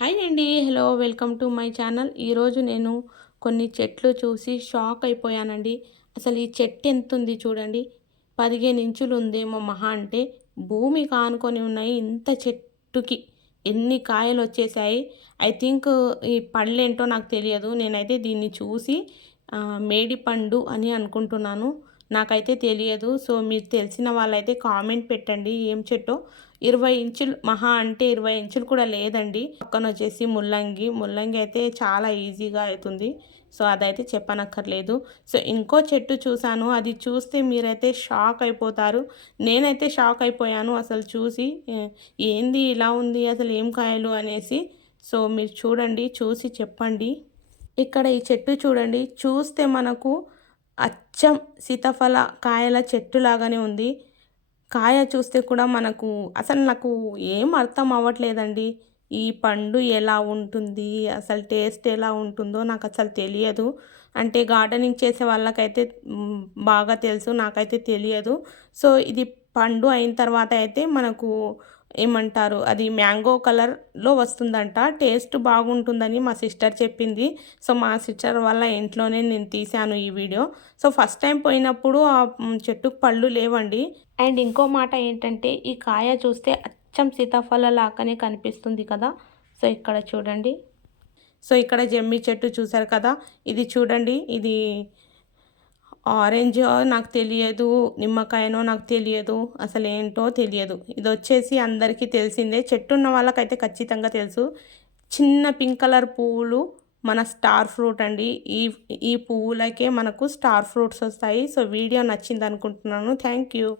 Hi అండి. Hello welcome to my channel. ఈరోజు నేను కొన్ని చెట్లు చూసి షాక్ అయిపోయానండి. అసలు ఈ చెట్టు ఎంత ఉంది చూడండి. పదిహేను ఇంచులు ఉందేమో మహా అంటే భూమి కానుకొని ఉన్నాయి ఇంత చెట్టుకి. ఎన్ని కాయలు వచ్చేసాయి ఐ థింక్ ఈ పళ్ళు ఏంటో నాకు తెలియదు. నేనైతే దీన్ని చూసి మేడి పండు అని అనుకుంటున్నాను. నాకైతే తెలియదు. సో మీరు తెలిసిన వాళ్ళైతే కామెంట్ పెట్టండి. ఏం చెట్టో. ఇరవై ఇంచులు మహా అంటే ఇరవై ఇంచులు కూడా లేదండి. పక్కన వచ్చేసి ముల్లంగి. ముల్లంగి అయితే చాలా ఈజీగా అవుతుంది. సో అదైతే చెప్పనక్కర్లేదు. సో ఇంకో చెట్టు చూశాను. అది చూస్తే మీరైతే షాక్ అయిపోతారు. నేనైతే షాక్ అయిపోయాను అసలు చూసి. ఏంది ఇలా ఉంది? అసలు ఏం కాయలు? అనేసి. సో మీరు చూడండి చూసి చెప్పండి. ఇక్కడ ఈ చెట్టు చూడండి. చూస్తే మనకు అచ్చం సీతాఫల కాయల చెట్టు లాగానే ఉంది. కాయ చూస్తే కూడా మనకు అసలు నాకు ఏం అర్థం అవ్వట్లేదండి. ఈ పండు ఎలా ఉంటుంది? అసలు టేస్ట్ ఎలా ఉంటుందో నాకు అసలు తెలియదు. అంటే గార్డెనింగ్ చేసే వాళ్ళకైతే బాగా తెలుసు నాకైతే తెలియదు. సో ఇది పండు అయిన తర్వాత అయితే మనకు ఏమంటారు? అది మ్యాంగో కలర్లో వస్తుందంట. టేస్ట్ బాగుంటుందని మా సిస్టర్ చెప్పింది. సో మా సిస్టర్ వల్ల ఇంట్లోనే నేను తీశాను ఈ వీడియో. సో ఫస్ట్ టైం పోయినప్పుడు ఆ చెట్టుకు పళ్ళు లేవండి. అండ్ ఇంకో మాట ఏంటంటే ఈ కాయ చూస్తే అచ్చం సీతాఫల లాగానే కనిపిస్తుంది కదా. సో ఇక్కడ చూడండి. సో ఇక్కడ జమ్మి చెట్టు చూసారు కదా. ఇది చూడండి. ఇది ఆరెంజ్ నాకు తెలియదు నిమ్మకాయనో నాకు తెలియదు అసలు ఏంటో తెలియదు. ఇది వచ్చేసి అందరికీ తెలిసిందే. చెట్టు ఉన్న వాళ్ళకైతే ఖచ్చితంగా తెలుసు. చిన్న పింక్ కలర్ పువ్వులు మన స్టార్ ఫ్రూట్ అండి. ఈ ఈ పువ్వులకే మనకు స్టార్ ఫ్రూట్స్ వస్తాయి. సో వీడియో నచ్చింది అనుకుంటున్నాను థ్యాంక్ యూ.